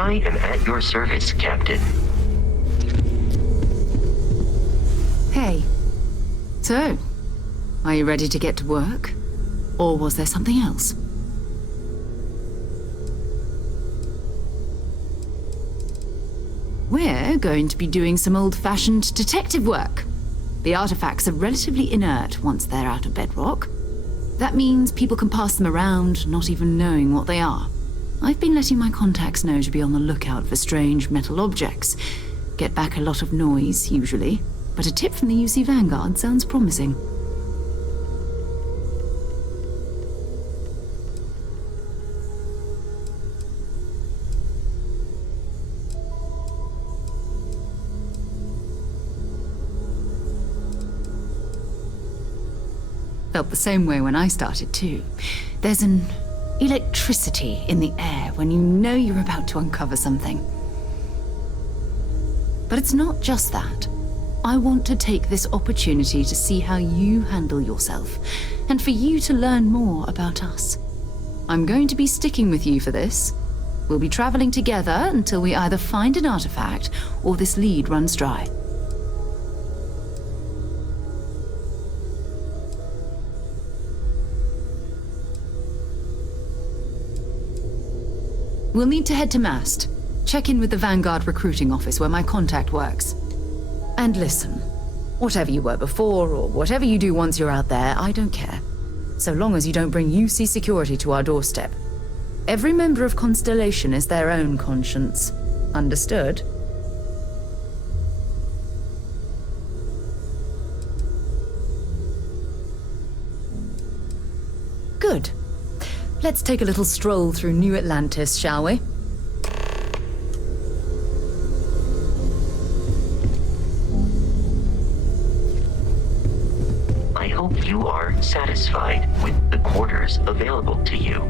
I am at your service, Captain. Hey. So, are you ready to get to work? Or was there something else? We're going to be doing some old-fashioned detective work. The artifacts are relatively inert once they're out of bedrock. That means people can pass them around, not even knowing what they are. I've been letting my contacts know to be on the lookout for strange metal objects. Get back a lot of noise, usually, but a tip from the UC Vanguard sounds promising. Felt the same way when I started too. There's an electricity in the air when you know you're about to uncover something. But it's not just that. I want to take this opportunity to see how you handle yourself, and for you to learn more about us. I'm going to be sticking with you for this. We'll be traveling together until we either find an artifact or this lead runs dry. We'll need to head to Mast. Check in with the Vanguard recruiting office where my contact works. And listen, whatever you were before or whatever you do once you're out there, I don't care. So long as you don't bring UC security to our doorstep. Every member of Constellation is their own conscience. Understood? Good. Let's take a little stroll through New Atlantis, shall we? I hope you are satisfied with the quarters available to you.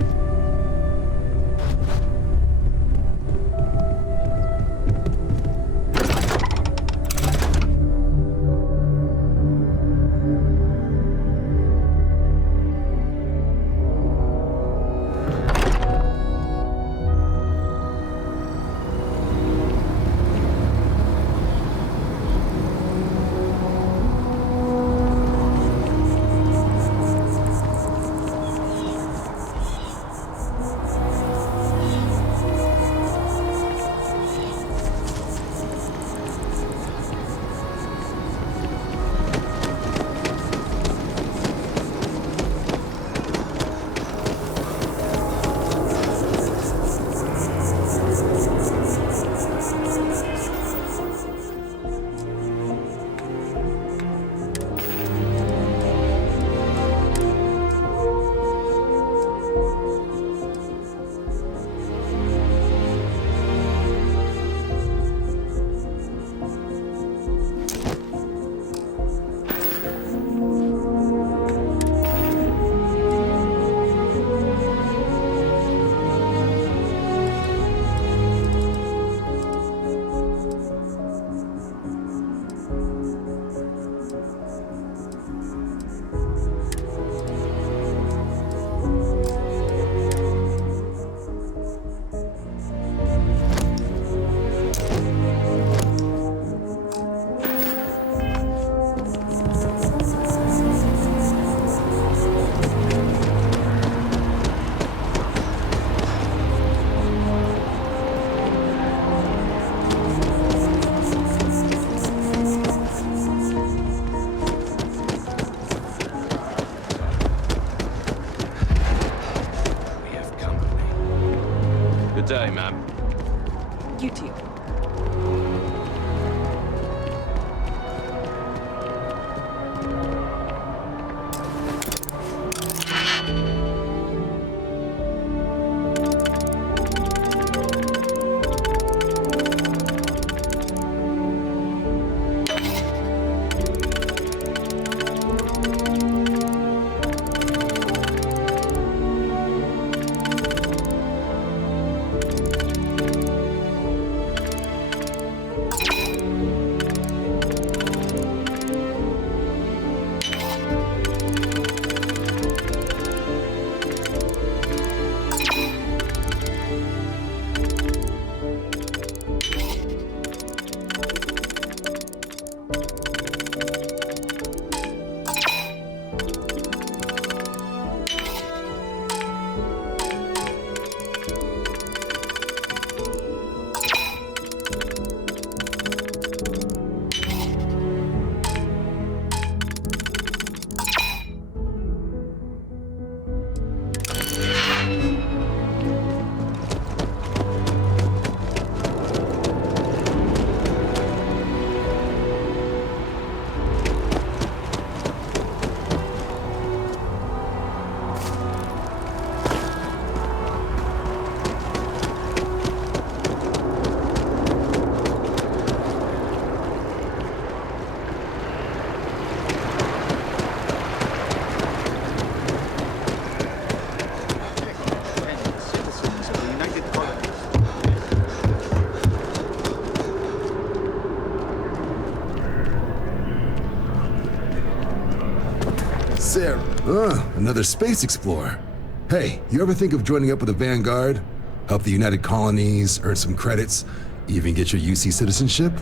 Day, ma'am. You too. Sarah. Another space explorer. Hey, you ever think of joining up with the Vanguard? Help the United Colonies, earn some credits, even get your UC citizenship?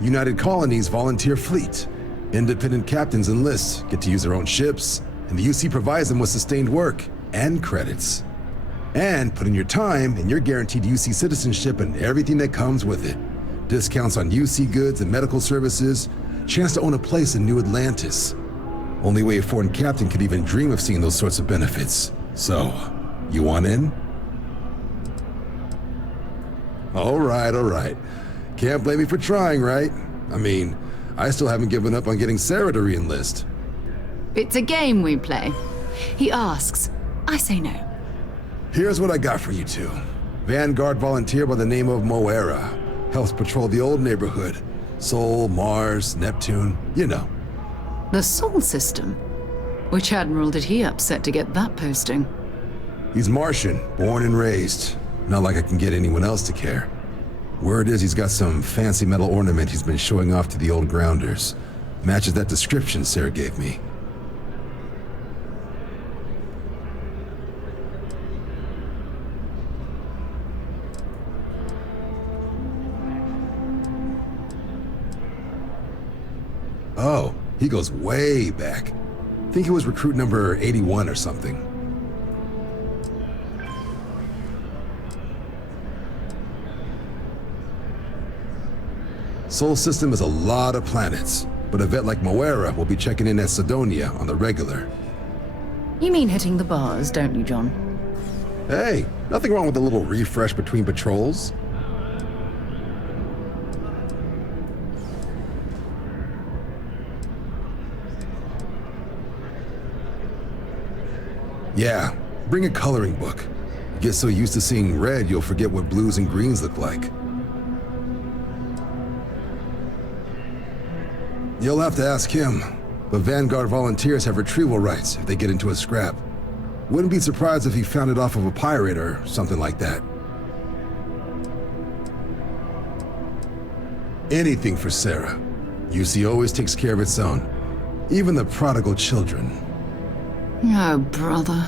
United Colonies volunteer fleet. Independent captains enlist, get to use their own ships, and the UC provides them with sustained work and credits. And put in your time, and you're guaranteed UC citizenship and everything that comes with it. Discounts on UC goods and medical services, chance to own a place in New Atlantis. Only way a foreign captain could even dream of seeing those sorts of benefits. So, you want in? All right. Can't blame me for trying, right? I mean, I still haven't given up on getting Sarah to re-enlist. It's a game we play. He asks, I say no. Here's what I got for you two. Vanguard volunteer by the name of Moera. Helps patrol the old neighborhood. Sol, Mars, Neptune, you know. The Sol system? Which admiral did he upset to get that posting? He's Martian, born and raised. Not like I can get anyone else to care. Word is he's got some fancy metal ornament he's been showing off to the old grounders. Matches that description Sarah gave me. Oh, he goes way back. Think he was recruit number 81 or something. Sol system is a lot of planets, but a vet like Moera will be checking in at Sidonia on the regular. You mean hitting the bars, don't you, John? Hey, nothing wrong with a little refresh between patrols. Yeah, bring a coloring book. Get so used to seeing red, you'll forget what blues and greens look like. You'll have to ask him, but Vanguard volunteers have retrieval rights if they get into a scrap. Wouldn't be surprised if he found it off of a pirate or something like that. Anything for Sarah. UC always takes care of its own. Even the prodigal children. Oh, brother.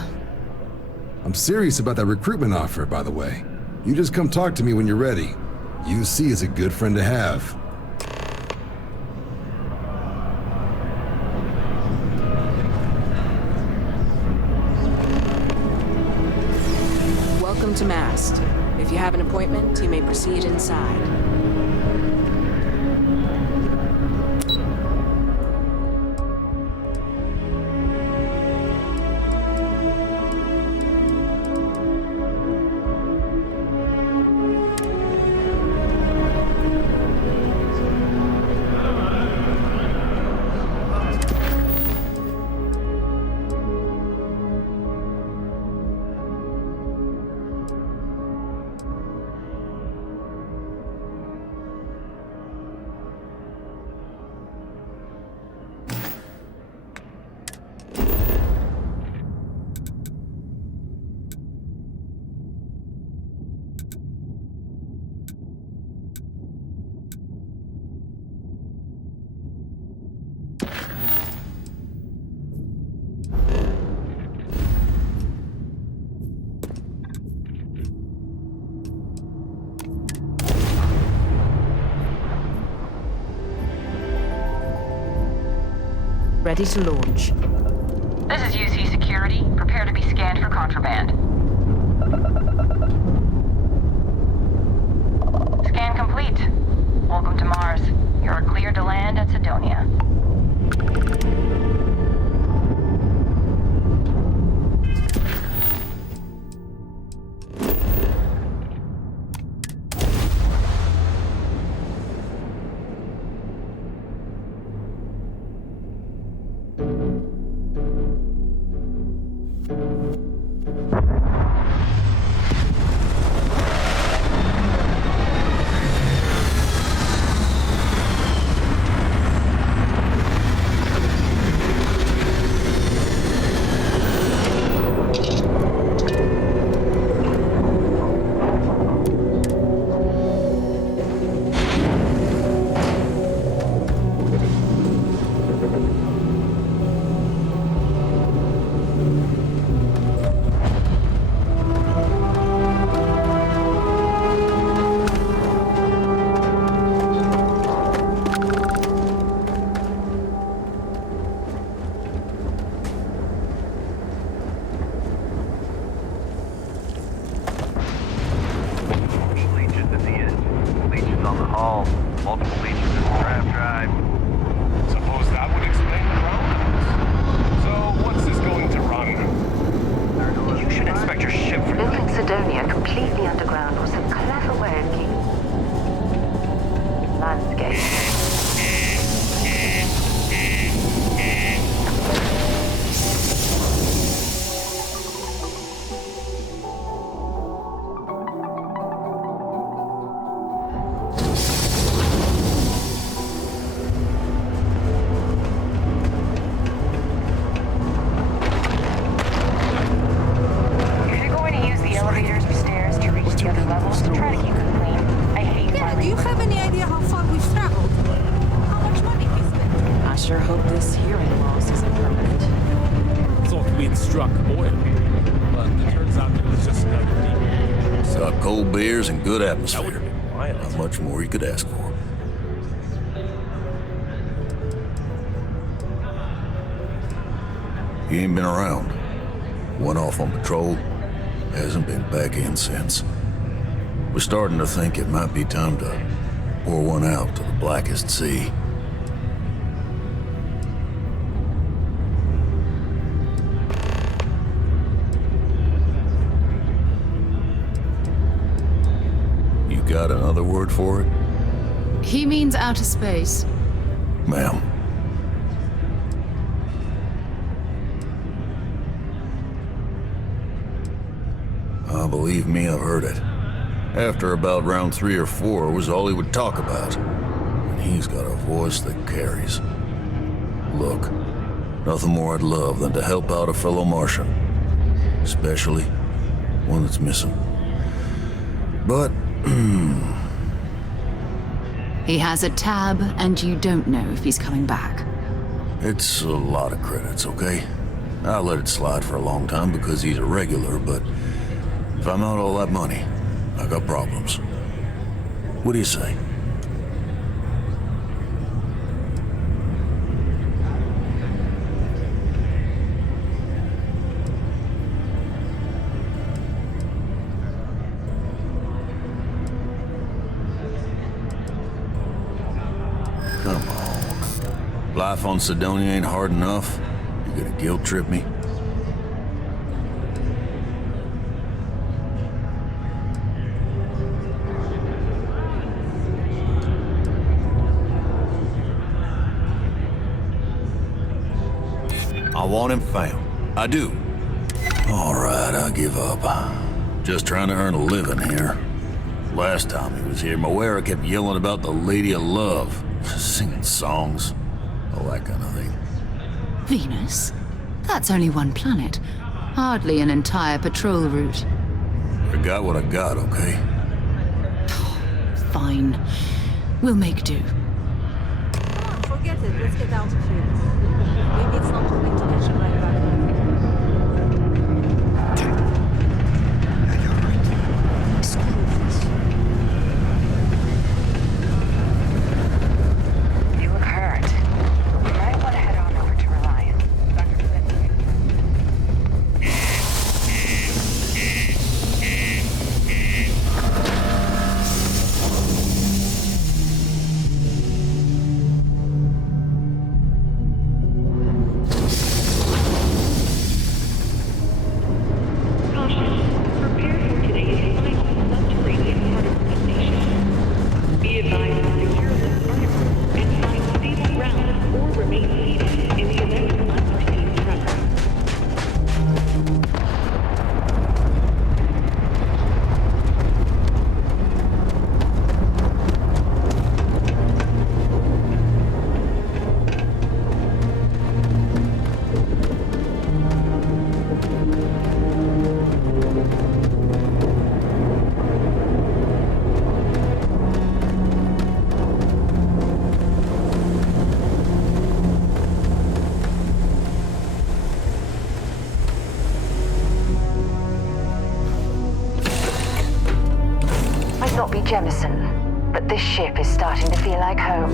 I'm serious about that recruitment offer, by the way. You just come talk to me when you're ready. UC is a good friend to have. Welcome to Mast. If you have an appointment, you may proceed inside. Ready to launch. This is UC Security. Prepare to be scanned for contraband. Scan complete. Welcome to Mars. You are cleared to land at Sidonia. multiple features in the draft drive. Suppose that would explain the ground. So, what's this going to run? You should inspect your ship for Built in Sidonia completely underground was a clever way of keeping landscape. Cold beers and good atmosphere. Not much more you could ask for. He ain't been around. Went off on patrol. Hasn't been back in since. We're starting to think it might be time to pour one out to the blackest sea. Got another word for it? He means outer space. Ma'am. Believe me, I've heard it. After about round 3 or 4 was all he would talk about. And he's got a voice that carries. Look, nothing more I'd love than to help out a fellow Martian. Especially one that's missing. But he has a tab, and you don't know if he's coming back. It's a lot of credits, okay? I let it slide for a long time because he's a regular, but if I'm out all that money, I got problems. What do you say? Come on. Life on Sidonia ain't hard enough. You gonna guilt trip me? I want him found. I do. All right, I give up. Just trying to earn a living here. Last time he was here, Moira kept yelling about the Lady of Love, singing songs, all that kind of thing. Venus? That's only one planet. Hardly an entire patrol route. I got what I got, okay? Fine. We'll make do. Come on, forget it. Let's get out of here. Maybe it's not too late to get you right back. You look hurt. You might want to head on over to Reliance. Dr. Flynn. Not be Jemison, but this ship is starting to feel like home.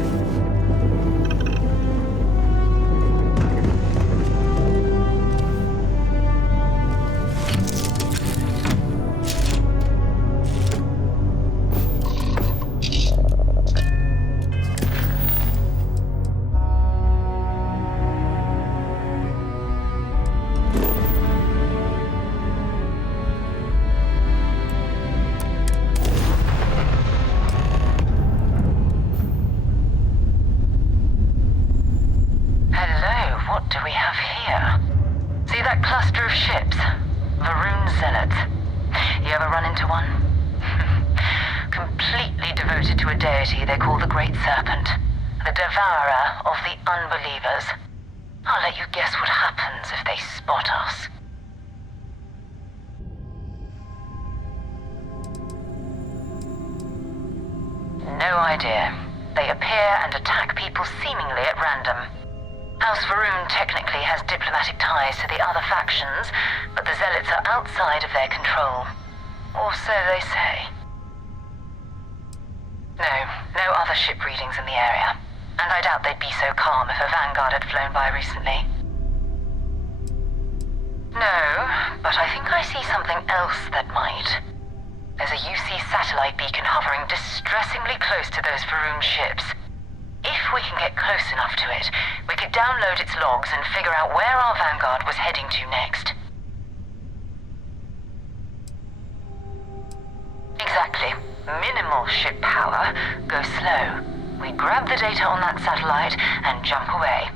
to a deity they call the Great Serpent, the devourer of the unbelievers. I'll let you guess what happens if they spot us. No idea. They appear and attack people seemingly at random. House Varun technically has diplomatic ties to the other factions, but the Zealots are outside of their control. Or so they say. No other ship readings in the area. And I doubt they'd be so calm if a Vanguard had flown by recently. No, but I think I see something else that might. There's a UC satellite beacon hovering distressingly close to those Varun ships. If we can get close enough to it, we could download its logs and figure out where our Vanguard was heading to next. Exactly. Minimal ship power, go slow. We grab the data on that satellite and jump away.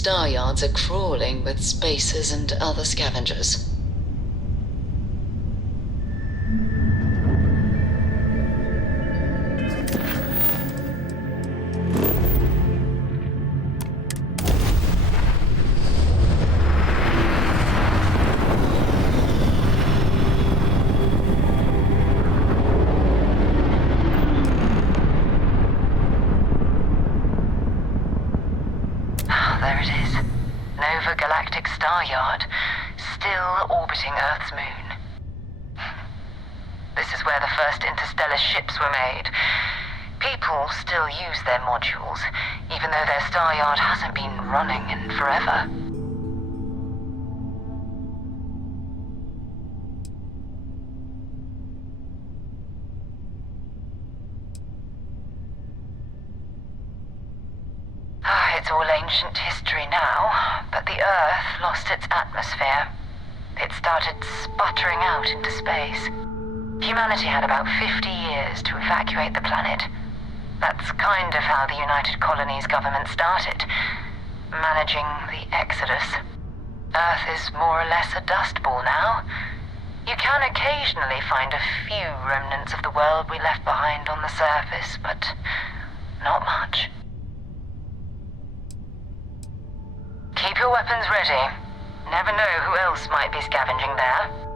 Star yards are crawling with spacers and other scavengers. hypergalactic star yard, still orbiting Earth's moon. This is where the first interstellar ships were made. People still use their modules, even though their star yard hasn't been running in forever. It's all ancient history now, but the Earth lost its atmosphere. It started sputtering out into space. Humanity had about 50 years to evacuate the planet. That's kind of how the United Colonies government started, managing the exodus. Earth is more or less a dust ball now. You can occasionally find a few remnants of the world we left behind on the surface, but not much. Keep your weapons ready. Never know who else might be scavenging there.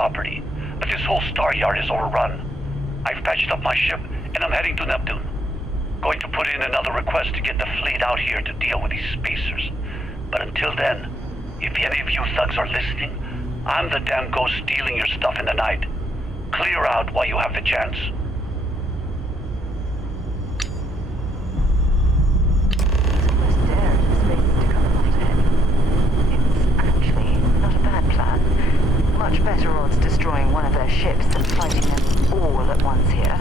property, but this whole star yard is overrun. I've patched up my ship, and I'm heading to Neptune. Going to put in another request to get the fleet out here to deal with these spacers. But until then, if any of you thugs are listening, I'm the damn ghost stealing your stuff in the night. Clear out while you have the chance. Much better odds destroying one of their ships than fighting them all at once here.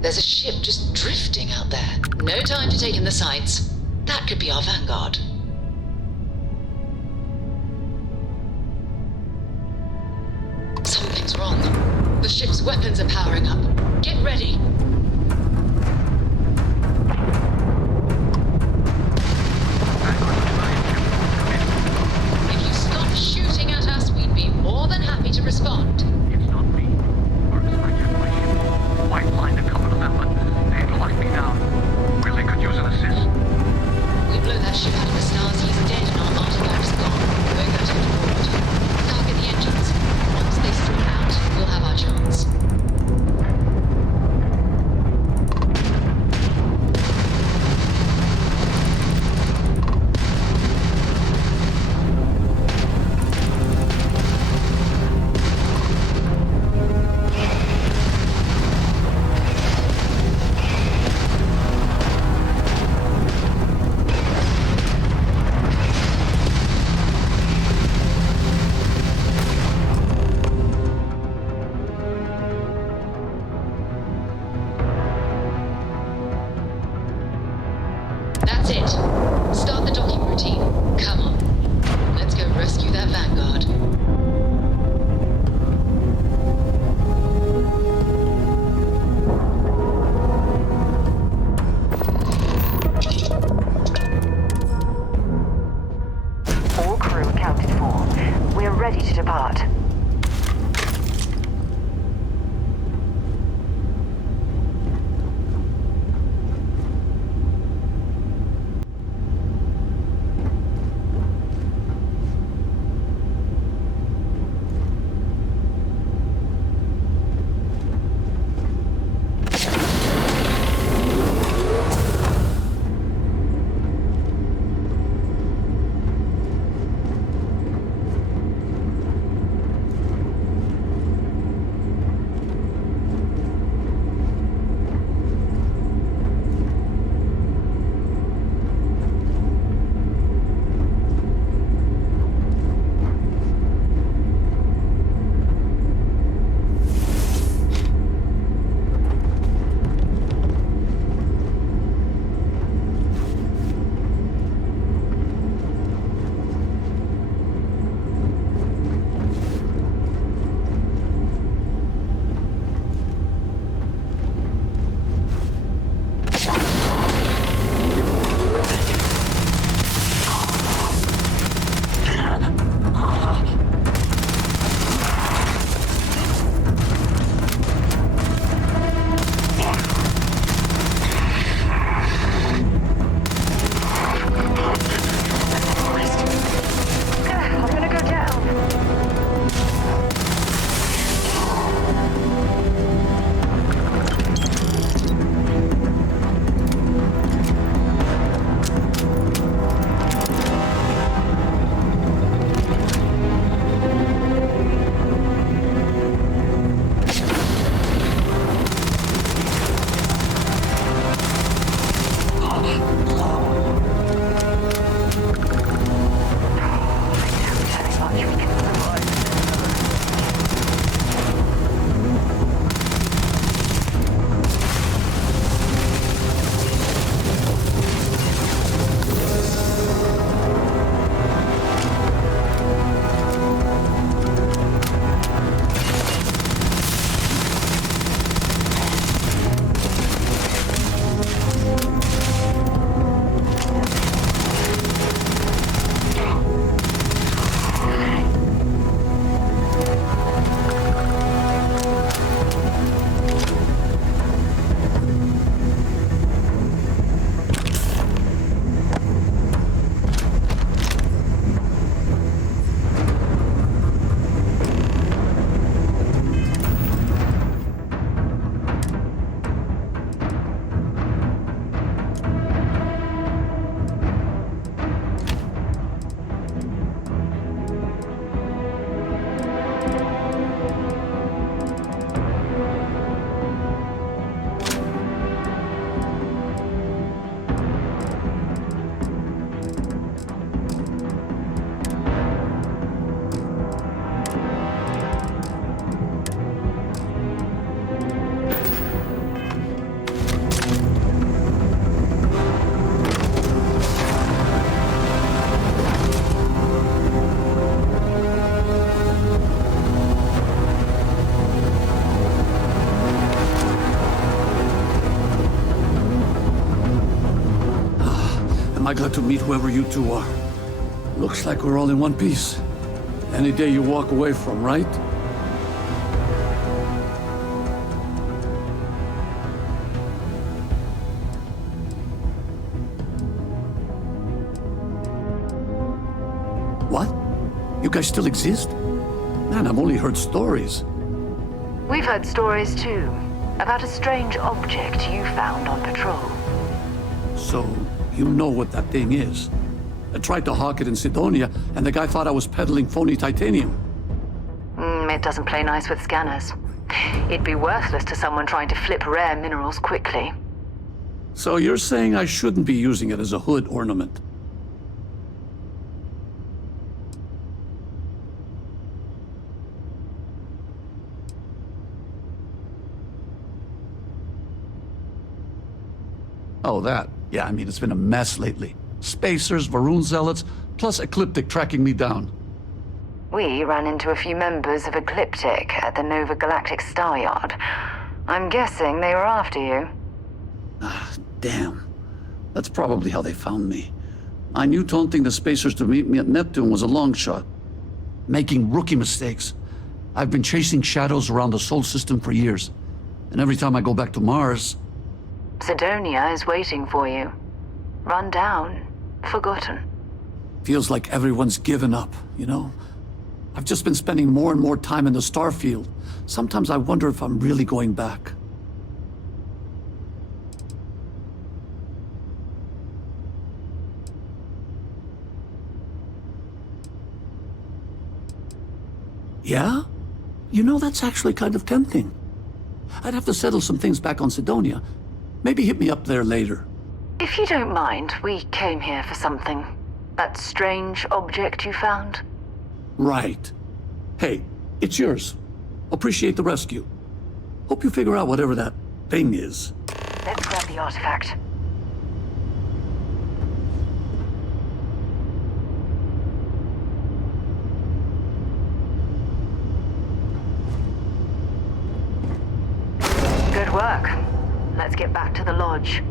There's a ship just drifting out there. No time to take in the sights. That could be our vanguard. Something's wrong. The ship's weapons are powering up. Get ready. If you stop shooting at us, we'd be more than Am I glad to meet whoever you two are. Looks like we're all in one piece. Any day you walk away from, right? What? You guys still exist? Man, I've only heard stories. We've heard stories too, about a strange object you found on patrol. So, you know what that thing is. I tried to hawk it in Sidonia, and the guy thought I was peddling phony titanium. It doesn't play nice with scanners. It'd be worthless to someone trying to flip rare minerals quickly. So you're saying I shouldn't be using it as a hood ornament? Oh, that. Yeah, I mean, it's been a mess lately. Spacers, Varun zealots, plus Ecliptic tracking me down. We ran into a few members of Ecliptic at the Nova Galactic Star Yard. I'm guessing they were after you. Ah, damn. That's probably how they found me. I knew taunting the Spacers to meet me at Neptune was a long shot. Making rookie mistakes. I've been chasing shadows around the Sol system for years. And every time I go back to Mars... Sidonia is waiting for you. Run down. Forgotten. Feels like everyone's given up, you know? I've just been spending more and more time in the Starfield. Sometimes I wonder if I'm really going back. Yeah? You know, that's actually kind of tempting. I'd have to settle some things back on Sidonia. Maybe hit me up there later. If you don't mind, we came here for something. That strange object you found? Right. Hey, it's yours. Appreciate the rescue. Hope you figure out whatever that thing is. Let's grab the artifact. Good work. Let's get back to the lodge.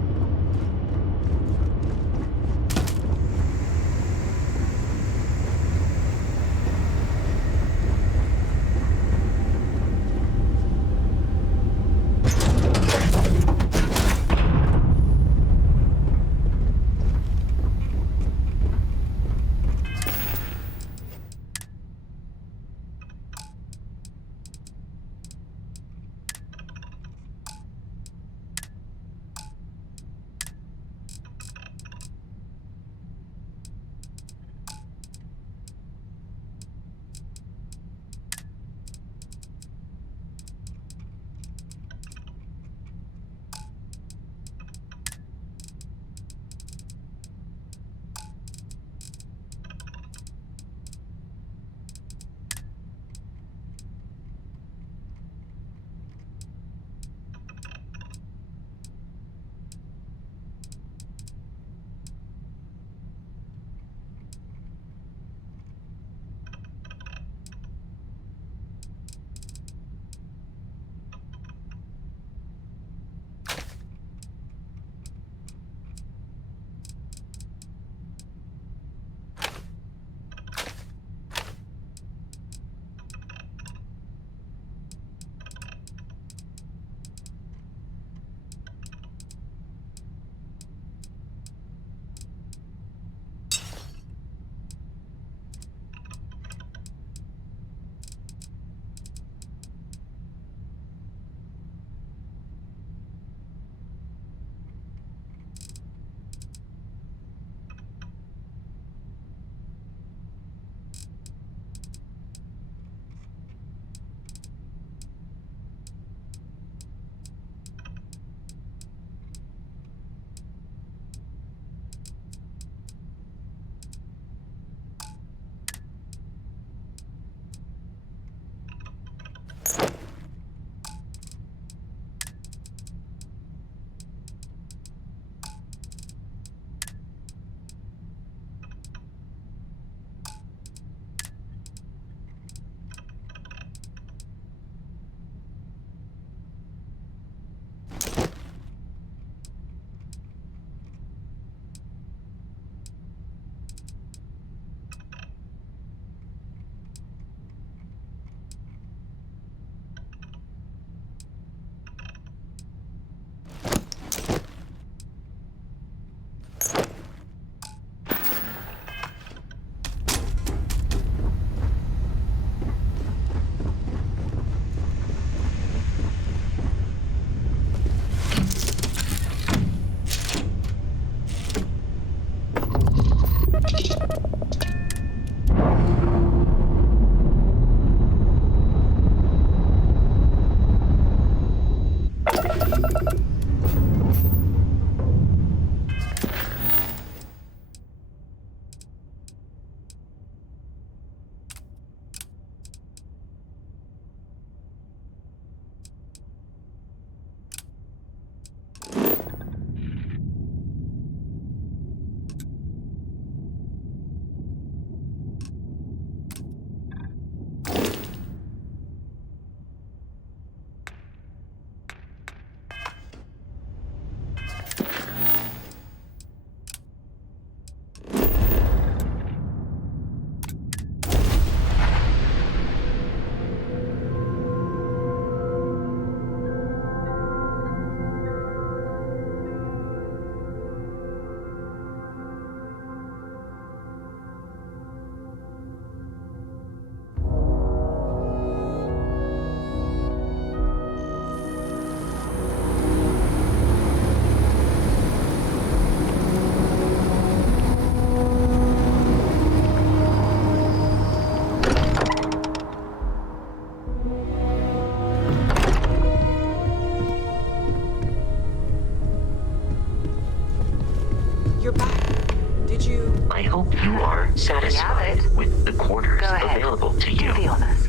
satisfied it. with the quarters Go ahead. available to you. Do the honors.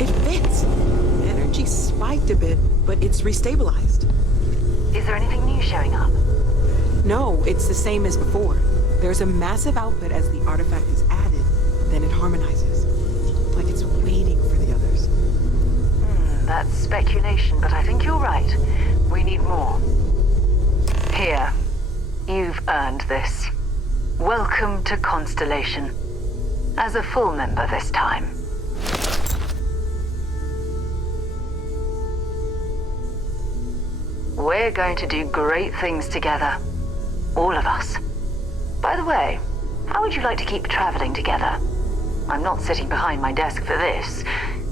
It fits. Energy spiked a bit, but it's restabilized. Is there anything new showing up? No, it's the same as before. There's a massive output as the artifact is added, then it harmonizes. Like it's waiting for the others. That's speculation, but I think you're right. We need more. Here. You've earned this. Welcome to Constellation. As a full member this time. We're going to do great things together. All of us. By the way, how would you like to keep traveling together? I'm not sitting behind my desk for this.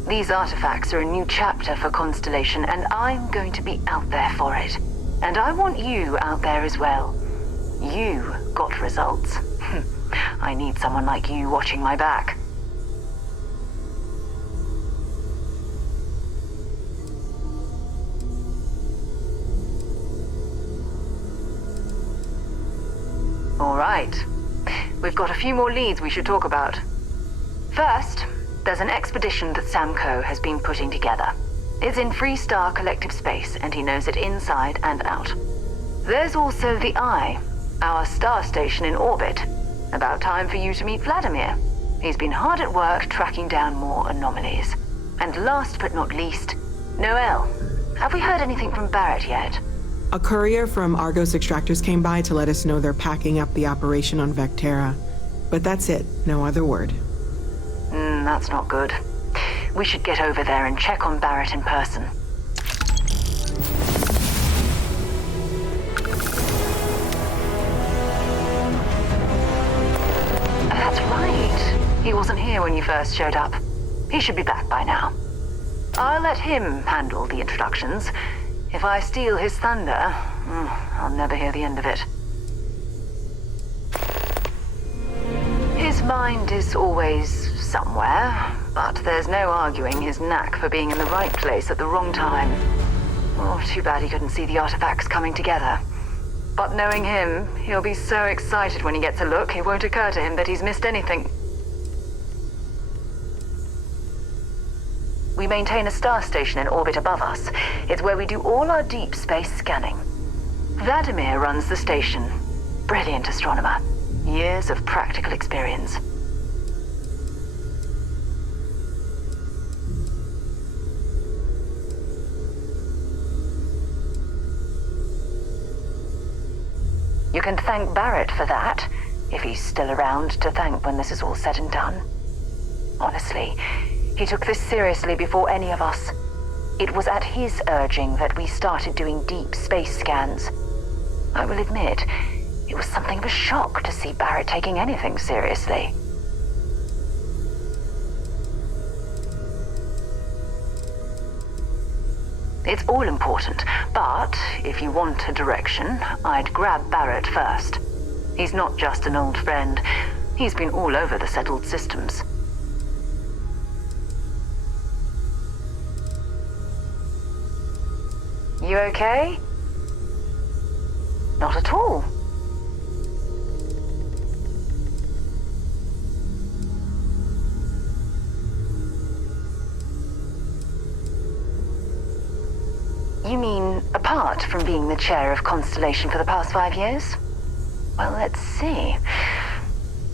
These artifacts are a new chapter for Constellation, and I'm going to be out there for it. And I want you out there as well. You got results. I need someone like you watching my back. All right. We've got a few more leads we should talk about. First, there's an expedition that Samco has been putting together. It's in Freestar Collective Space, and he knows it inside and out. There's also the Eye, our star station in orbit. About time for you to meet Vladimir. He's been hard at work tracking down more anomalies. And last but not least, Noel. Have we heard anything from Barrett yet? A courier from Argos Extractors came by to let us know they're packing up the operation on Vectera. But that's it, no other word. That's not good. We should get over there and check on Barrett in person. That's right. He wasn't here when you first showed up. He should be back by now. I'll let him handle the introductions. If I steal his thunder, I'll never hear the end of it. His mind is always somewhere, but there's no arguing his knack for being in the right place at the wrong time. Oh, too bad he couldn't see the artifacts coming together. But knowing him, he'll be so excited when he gets a look, it won't occur to him that he's missed anything. We maintain a star station in orbit above us. It's where we do all our deep space scanning. Vladimir runs the station. Brilliant astronomer. Years of practical experience. You can thank Barrett for that, if he's still around to thank when this is all said and done. Honestly, he took this seriously before any of us. It was at his urging that we started doing deep space scans. I will admit, it was something of a shock to see Barrett taking anything seriously. It's all important, but if you want a direction, I'd grab Barrett first. He's not just an old friend. He's been all over the settled systems. You okay? Not at all. You mean apart from being the chair of Constellation for the past 5 years? Well, let's see.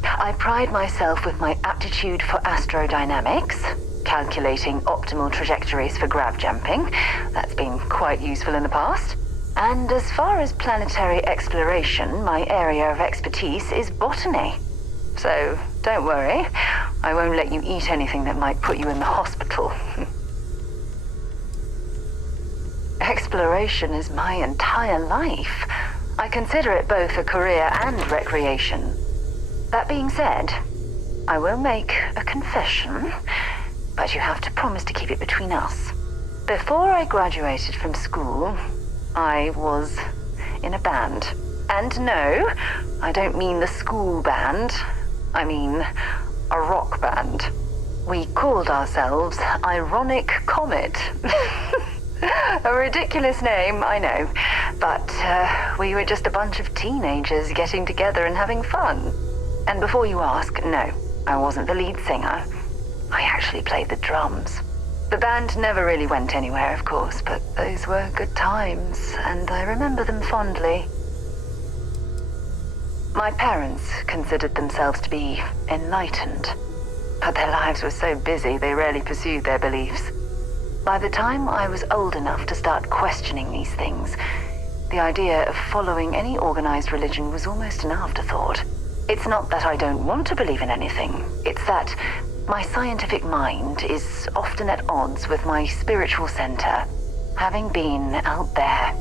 I pride myself with my aptitude for astrodynamics, calculating optimal trajectories for grav jumping. That's been quite useful in the past. And as far as planetary exploration, my area of expertise is botany. So don't worry, I won't let you eat anything that might put you in the hospital. Exploration is my entire life. I consider it both a career and recreation. That being said, I will make a confession, but you have to promise to keep it between us. Before I graduated from school, I was in a band. And no, I don't mean the school band. I mean a rock band. We called ourselves Ironic Comet. A ridiculous name, I know. But we were just a bunch of teenagers getting together and having fun. And before you ask, no, I wasn't the lead singer. I actually played the drums. The band never really went anywhere, of course, but those were good times, and I remember them fondly. My parents considered themselves to be enlightened, but their lives were so busy they rarely pursued their beliefs. By the time I was old enough to start questioning these things, the idea of following any organized religion was almost an afterthought. It's not that I don't want to believe in anything, it's that my scientific mind is often at odds with my spiritual center. Having been out there,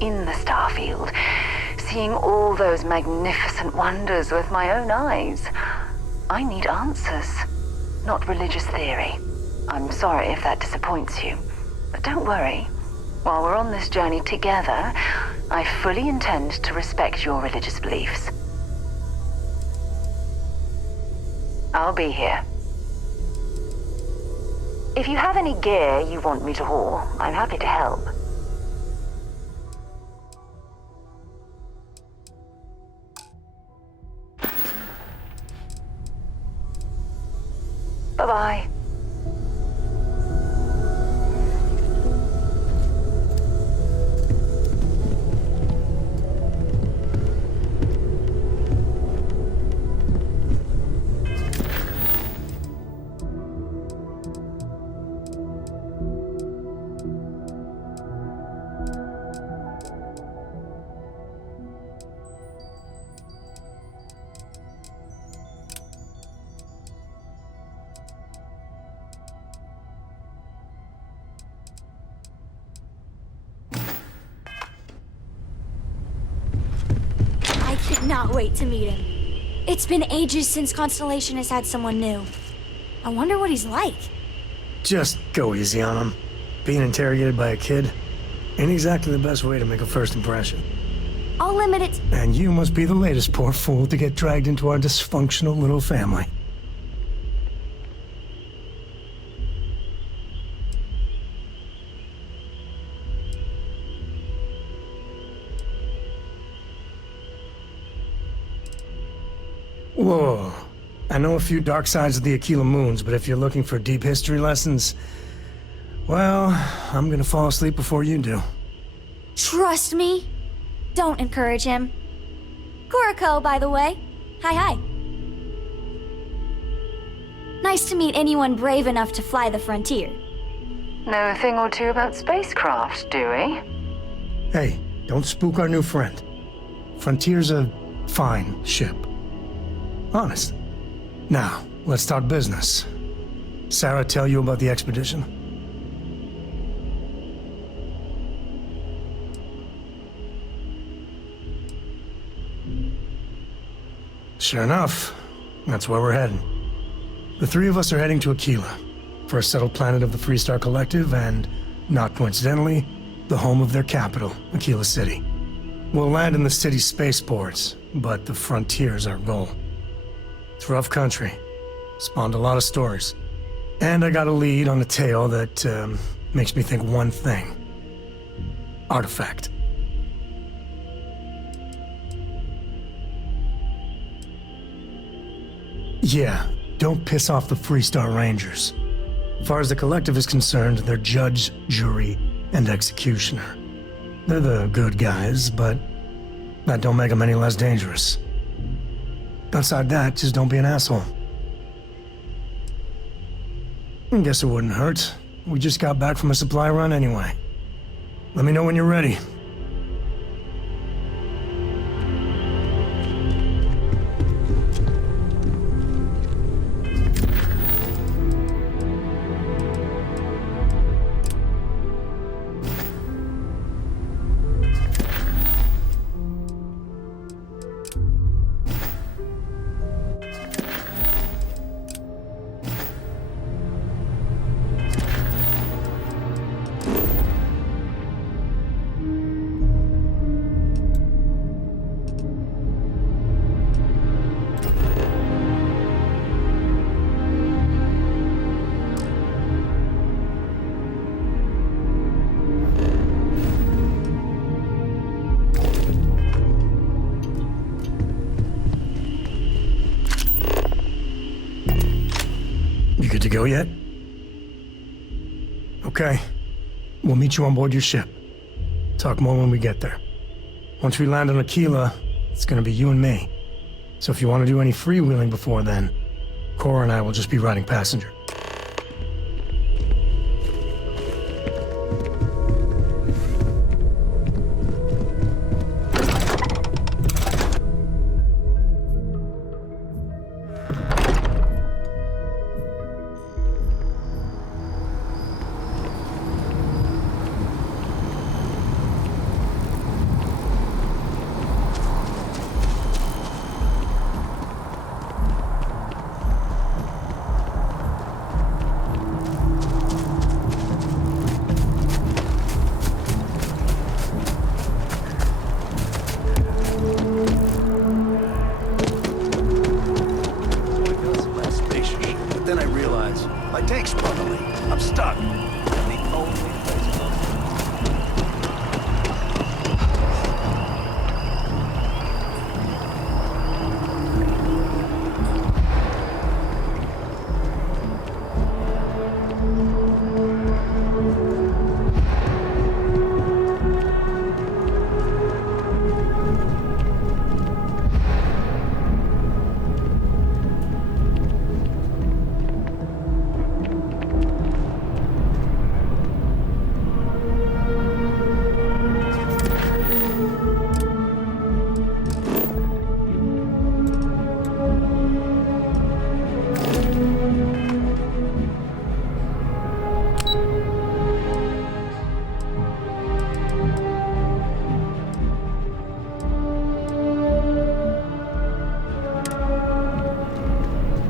in the Starfield, seeing all those magnificent wonders with my own eyes, I need answers, not religious theory. I'm sorry if that disappoints you, but don't worry. While we're on this journey together, I fully intend to respect your religious beliefs. I'll be here. If you have any gear you want me to haul, I'm happy to help. Bye-bye. Not wait to meet him. It's been ages since Constellation has had someone new. I wonder what he's like. Just go easy on him. Being interrogated by a kid ain't exactly the best way to make a first impression. I'll limit it. And you must be the latest poor fool to get dragged into our dysfunctional little family. Whoa. I know a few dark sides of the Aquila Moons, but if you're looking for deep history lessons, well, I'm gonna fall asleep before you do. Trust me. Don't encourage him. Kuriko, by the way. Hi. Nice to meet anyone brave enough to fly the frontier. Know a thing or two about spacecraft, do we? Hey, don't spook our new friend. Frontier's a fine ship. Honest. Now, let's talk business. Sarah tell you about the expedition? Sure enough, that's where we're heading. The three of us are heading to Aquila, for a settled planet of the Freestar Collective and, not coincidentally, the home of their capital, Aquila City. We'll land in the city's spaceports, but the frontier's our goal. It's rough country. Spawned a lot of stories. And I got a lead on a tale that makes me think one thing. Artifact. Yeah, don't piss off the Freestar Rangers. As far as the Collective is concerned, they're judge, jury, and executioner. They're the good guys, but that don't make them any less dangerous. Outside that, just don't be an asshole. I guess it wouldn't hurt. We just got back from a supply run anyway. Let me know when you're ready. go yet? Okay. We'll meet you on board your ship. Talk more when we get there. Once we land on Aquila, it's gonna be you and me. So if you want to do any freewheeling before then, Cora and I will just be riding passenger.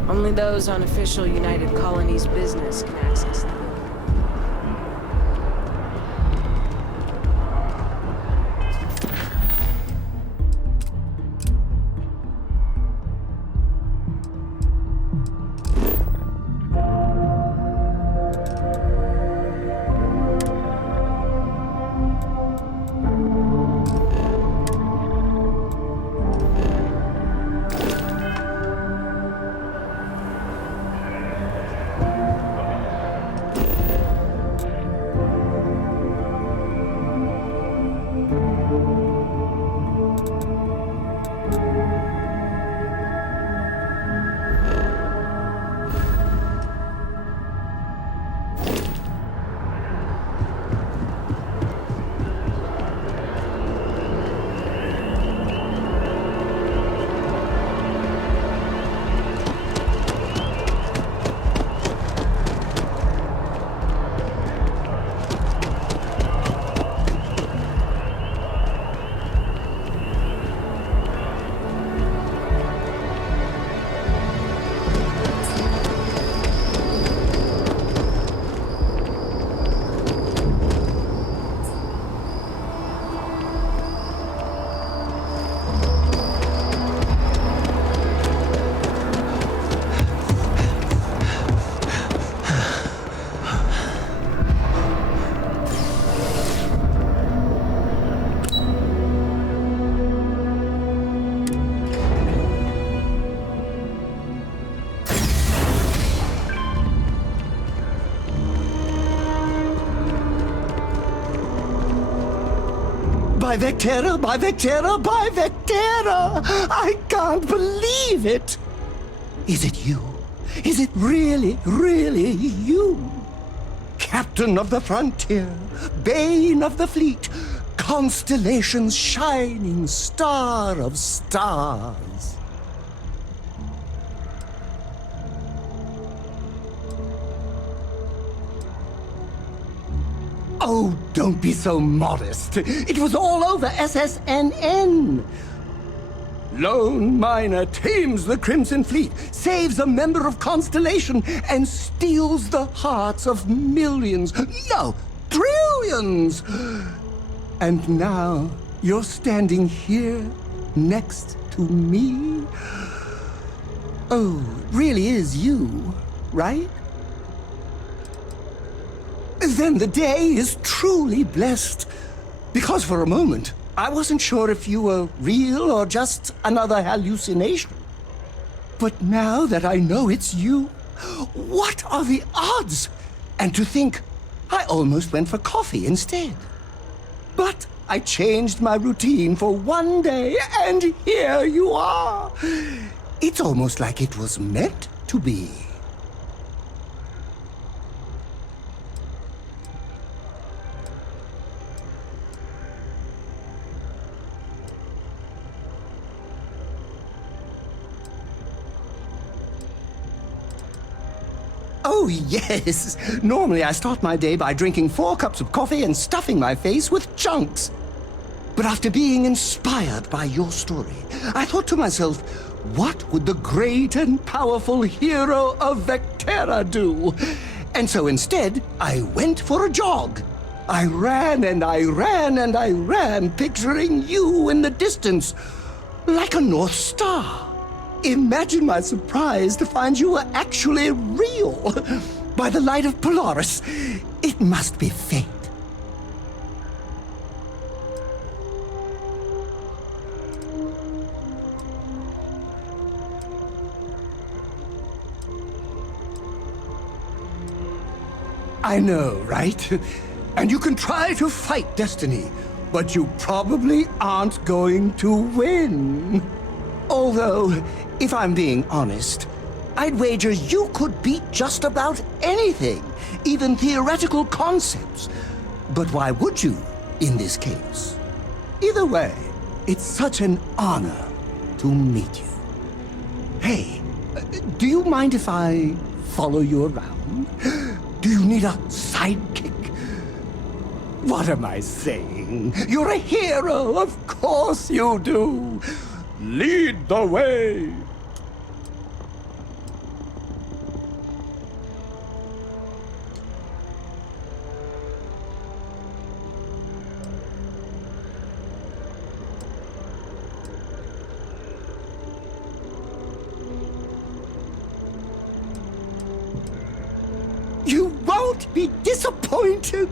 Only those on official United Colonies business can access them. By Vectera, by Vectera, by Vectera! I can't believe it! Is it you? Is it really, really you? Captain of the frontier, bane of the fleet, constellation's shining star of stars. Oh, don't be so modest. It was all over SSNN. Lone miner tames the Crimson Fleet, saves a member of Constellation, and steals the hearts of millions, no, trillions. And now you're standing here next to me. Oh, it really is you, right? Then the day is truly blessed. Because for a moment, I wasn't sure if you were real or just another hallucination. But now that I know it's you, What are the odds? And to think, I almost went for coffee instead. But I changed my routine for one day, and here you are. It's almost like it was meant to be. Oh, yes. Normally I start my day by drinking 4 cups of coffee and stuffing my face with chunks. But after being inspired by your story, I thought to myself, what would the great and powerful hero of Vectera do? And so instead, I went for a jog. I ran and I ran and I ran, picturing you in the distance, like a North Star. Imagine my surprise to find you were actually real. By the light of Polaris, it must be fate. I know, right? And you can try to fight destiny, but you probably aren't going to win. Although, if I'm being honest, I'd wager you could beat just about anything, even theoretical concepts. But why would you, in this case? Either way, it's such an honor to meet you. Hey, do you mind if I follow you around? Do you need a sidekick? What am I saying? You're a hero, of course you do. Lead the way. You won't be disappointed.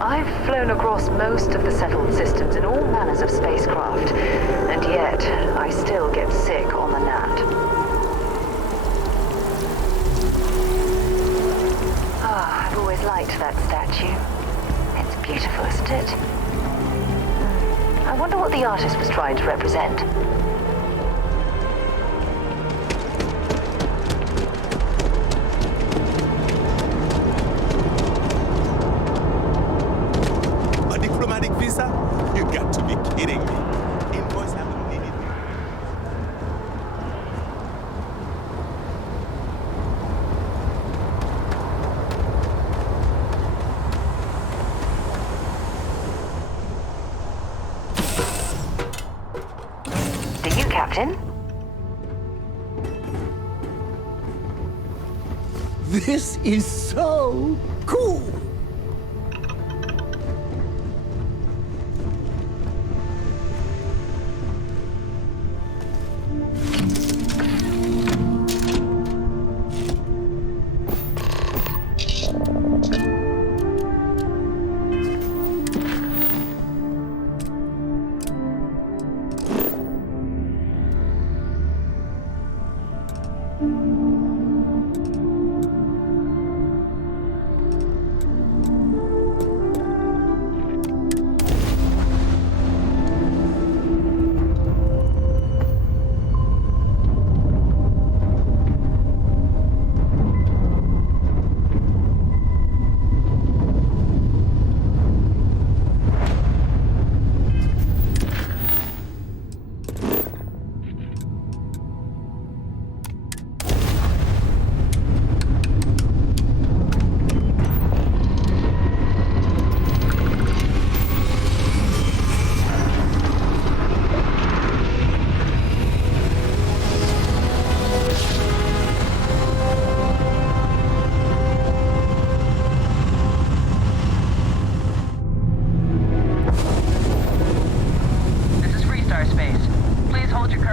I've flown across most of the settled systems in all manners of spacecraft, and yet I still get sick on the gnat. I've always liked that statue. It's beautiful, isn't it? I wonder what the artist was trying to represent. You got to be kidding me. Invoice haven't needed me. Do you, Captain? This is so cool.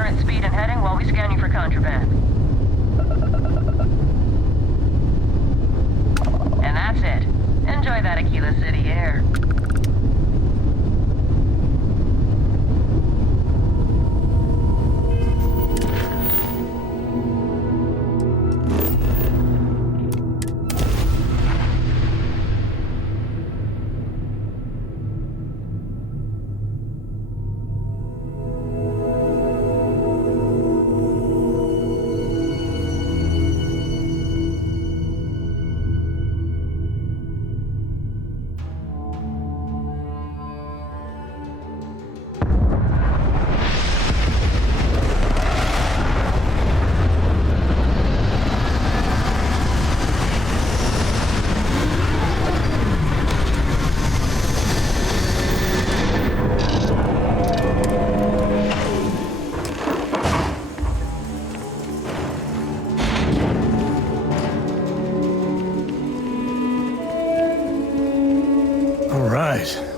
current speed and heading while we scan you for contraband. And that's it. Enjoy that Aquila City air.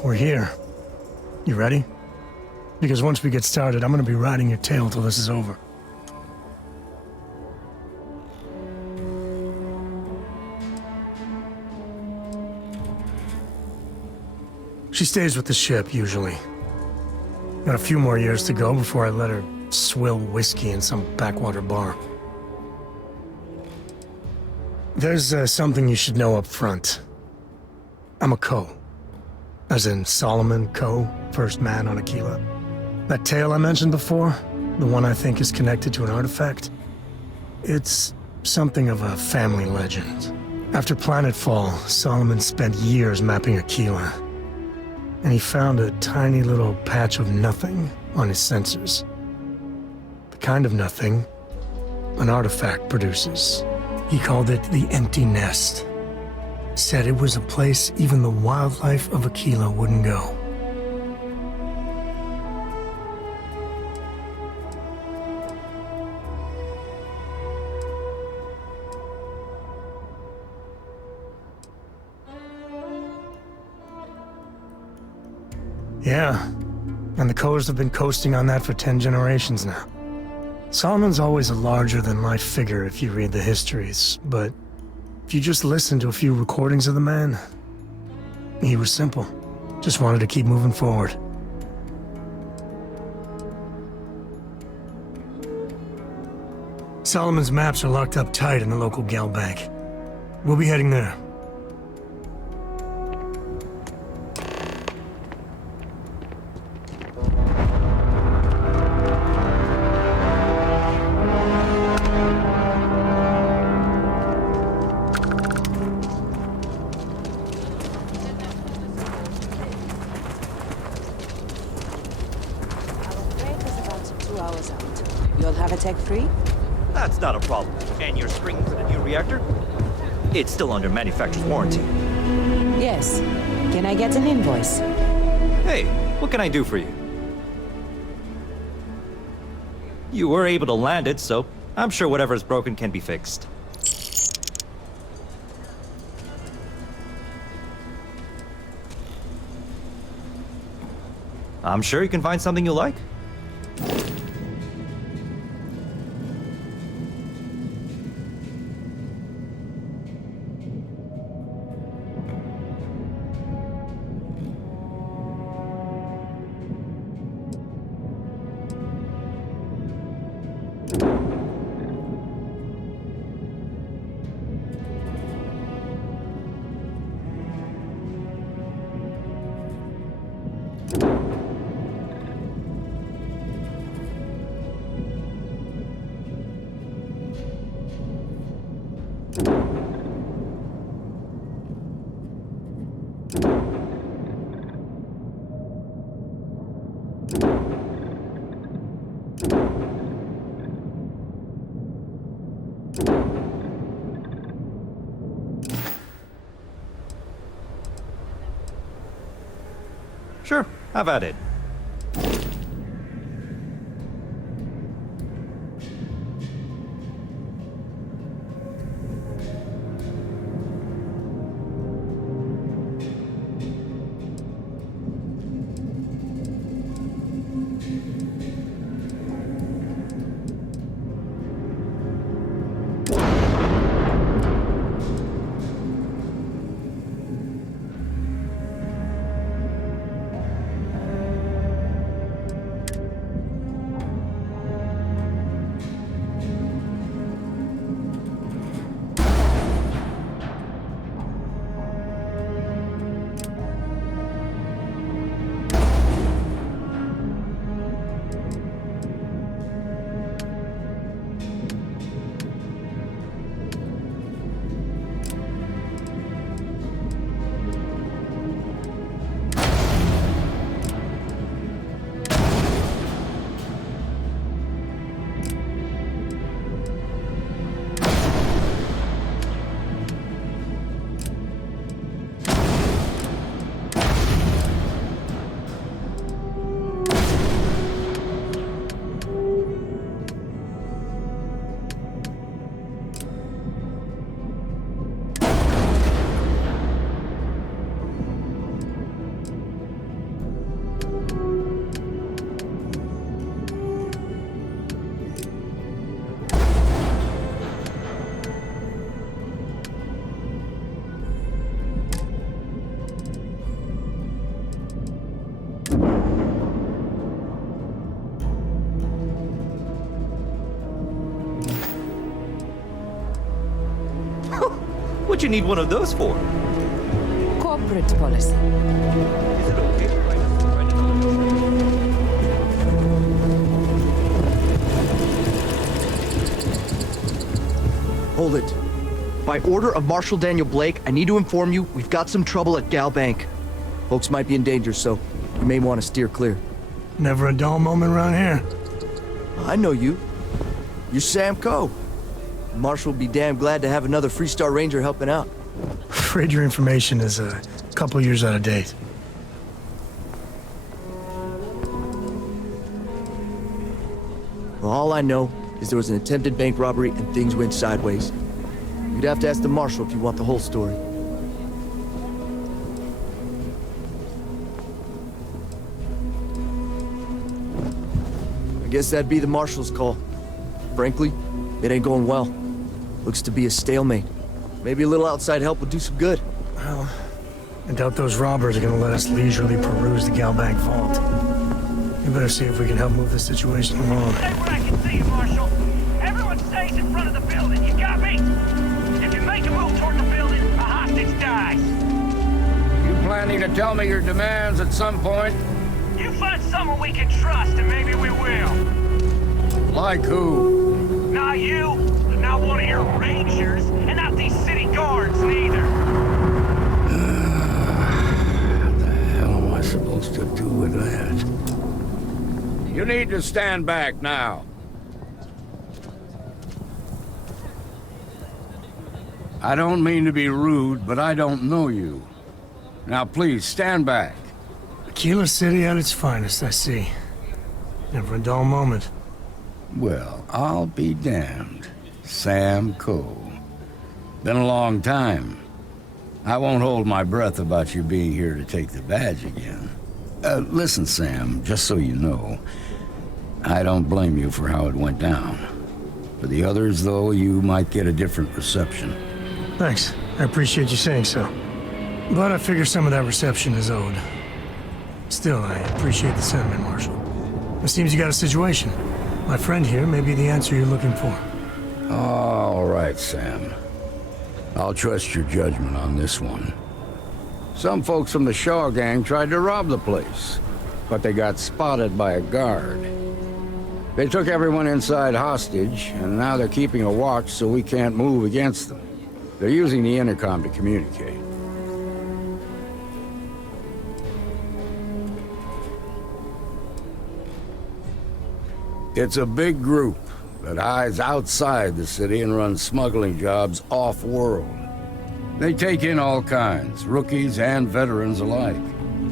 We're here. You ready? Because once we get started, I'm gonna be riding your tail till this is over. She stays with the ship, usually. Got a few more years to go before I let her swill whiskey in some backwater bar. There's something you should know up front. I'm a Co. As in Solomon Co., first man on Aquila. That tale I mentioned before, the one I think is connected to an artifact, it's something of a family legend. After Planetfall, Solomon spent years mapping Aquila, and he found a tiny little patch of nothing on his sensors. The kind of nothing an artifact produces. He called it the Empty Nest. Said it was a place even the wildlife of Aquila wouldn't go. Yeah, and the Coors have been coasting on that for 10 generations now. Solomon's always a larger-than-life figure if you read the histories, but if you just listen to a few recordings of the man, he was simple. Just wanted to keep moving forward. Solomon's maps are locked up tight in the local gal bank. We'll be heading there. That's not a problem. And you're springing for the new reactor? It's still under manufacturer's warranty. Yes. Can I get an invoice? Hey, what can I do for you? You were able to land it, so I'm sure whatever's broken can be fixed. I'm sure you can find something you like. Sure, have at it. What'd you need one of those for? Corporate policy. Is it okay to write Hold it. By order of Marshal Daniel Blake, I need to inform you we've got some trouble at Gal Bank. Folks might be in danger, so you may want to steer clear. Never a dull moment around here. I know you. You're Sam Coe. Marshal will be damn glad to have another Freestar Ranger helping out. Afraid your information is a couple years out of date. Well, all I know is there was an attempted bank robbery and things went sideways. You'd have to ask the Marshal if you want the whole story. I guess that'd be the Marshal's call. Frankly, it ain't going well. Looks to be a stalemate. Maybe a little outside help would do some good. Well, I doubt those robbers are gonna let us leisurely peruse the Gal Bank vault. We better see if we can help move the situation along. Stay where I can see you, Marshal. Everyone stays in front of the building. You got me? If you make a move toward the building, a hostage dies. You planning to tell me your demands at some point? You find someone we can trust, and maybe we will. Like who? Not you, not one of your rangers, and not these city guards, neither. What the hell am I supposed to do with that? You need to stand back now. I don't mean to be rude, but I don't know you. Now please, stand back. Aquila City at its finest, I see. Never a dull moment. Well, I'll be damned. Sam Coe. Been a long time. I won't hold my breath about you being here to take the badge again. Listen, Sam, just so you know, I don't blame you for how it went down. For the others, though, you might get a different reception. Thanks. I appreciate you saying so. But I figure some of that reception is owed. Still, I appreciate the sentiment, Marshal. It seems you got a situation. My friend here may be the answer you're looking for. All right, Sam. I'll trust your judgment on this one. Some folks from the Shaw gang tried to rob the place, but they got spotted by a guard. They took everyone inside hostage, and now they're keeping a watch so we can't move against them. They're using the intercom to communicate. It's a big group that hides outside the city and runs smuggling jobs off-world. They take in all kinds, rookies and veterans alike.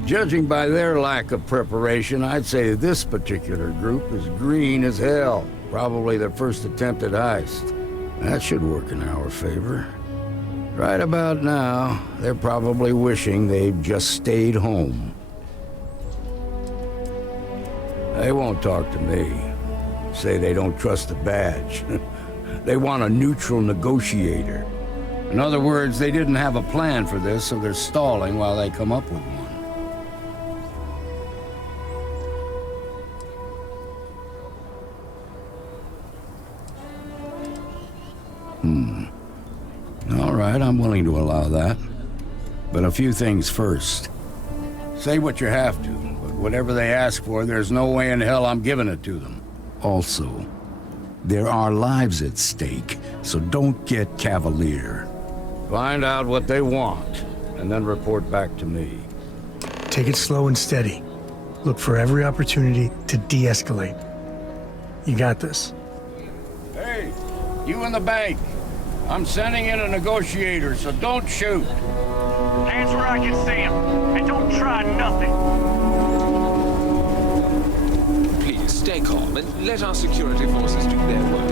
Judging by their lack of preparation, I'd say this particular group is green as hell. Probably their first attempt at heist. That should work in our favor. Right about now, they're probably wishing they'd just stayed home. They won't talk to me. Say they don't trust the badge. They want a neutral negotiator. In other words, they didn't have a plan for this, so they're stalling while they come up with one. All right, I'm willing to allow that. But a few things first. Say what you have to, but whatever they ask for, there's no way in hell I'm giving it to them. Also, there are lives at stake, so don't get cavalier. Find out what they want, and then report back to me. Take it slow and steady. Look for every opportunity to de-escalate. You got this. Hey, you in the bank. I'm sending in a negotiator, so don't shoot. Hands where I can see him, and don't try nothing. Please stay calm and let our security forces do their work.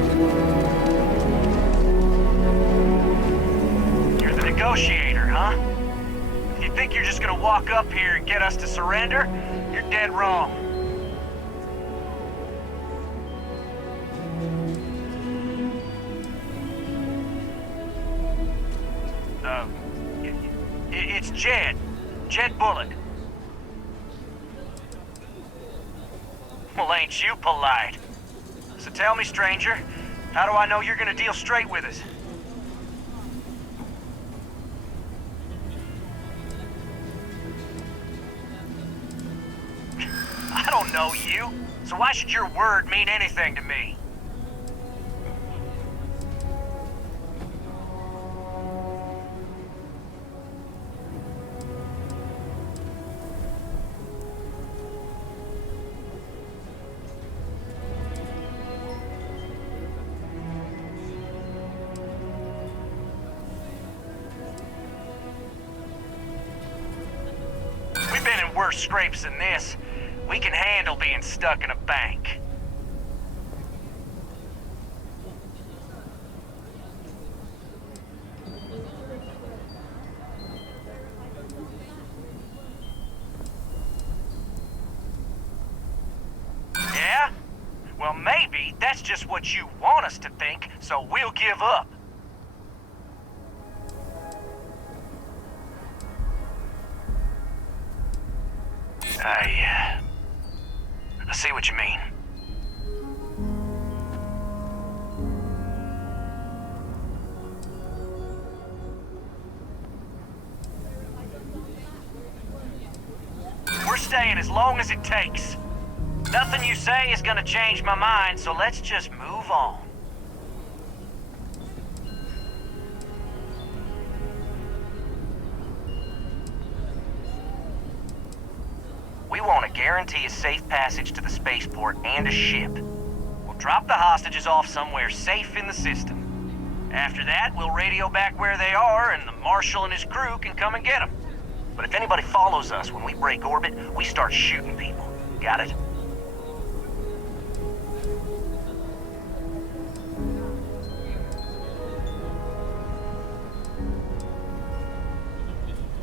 You're the negotiator, huh? If you think you're just gonna walk up here and get us to surrender, you're dead wrong. It's Jed. Jed Bullock. Well, ain't you polite? So tell me, stranger, how do I know you're gonna deal straight with us? don't know you, so why should your word mean anything to me? We've been in worse scrapes than this. We can handle being stuck in a bank. Yeah? Well, maybe that's just what you want us to think, so we'll give up. I see what you mean. We're staying as long as it takes. Nothing you say is gonna change my mind, so let's just move on. We want to guarantee a safe passage to the spaceport and a ship. We'll drop the hostages off somewhere safe in the system. After that, we'll radio back where they are, and the Marshal and his crew can come and get them. But if anybody follows us when we break orbit, we start shooting people. Got it?